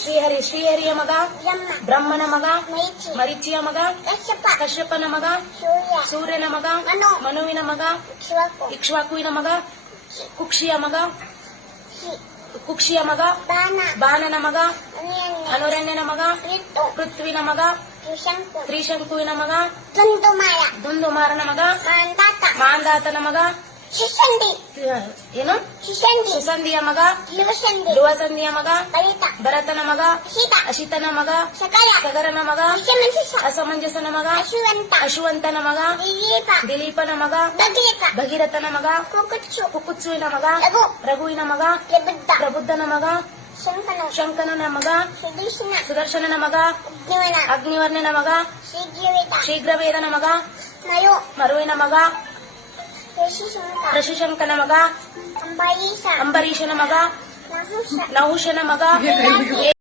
ಶ್ರೀಹರಿಯ ಮಗ, ಬ್ರಹ್ಮನ ಮಗ, ಮರೀಚಿಯ ಮಗ, ಕಶ್ಯಪನ ಮಗ, ಸೂರ್ಯನ ಮಗ, ಮನುವಿನ ಮಗ, ಇಕ್ಷ್ವಾಕುವಿನ ಮಗ, ಕುಕ್ಷಿಯ ಮಗ, ಬಾಣನ ಮಗ, ಅನುರಣ್ಯನ ಮಗ, ಪೃಥ್ವಿನ ಮಗ, ತ್ರಿಶಂಕುವಿನ ಮಗ, ದುಂದುಮಾರನ ಮಗ, ಮಾಂಧಾತನ ಮಗ, ಏನು ಸುಸಂಧಿಯ ಮಗ, ಧ್ರುವಸಂಧಿಯ ಮಗ, ಭರತನ ಮಗ, ಅಶಿತನ ಮಗ, ಸಗರನ ಮಗ, ಅಸಮಂಜಸನ ಮಗ, ಅಶುವಂತನ ಮಗ, ದಿಲೀಪನ ಮಗ, ಭಗೀರಥನ ಮಗ, ಕುಕುತ್ಸುವಿನ ಮಗ, ರಘುವಿನ ಮಗ, ಪ್ರಬುದ್ಧನ ಮಗ, ಶಂಕನನ ಮಗ, ಸುದರ್ಶನನ ಮಗ, ಅಗ್ನಿವರ್ಣನ ಮಗ, ಶೀಘ್ರವೇದನ ಮಗ, ಮರುವಿನ ಮಗ, ಋಷಿಶಂಕನ ಮಗ, ಅಂಬರೀಷನ ಮಗ, ನಹುಷನ ಮಗ,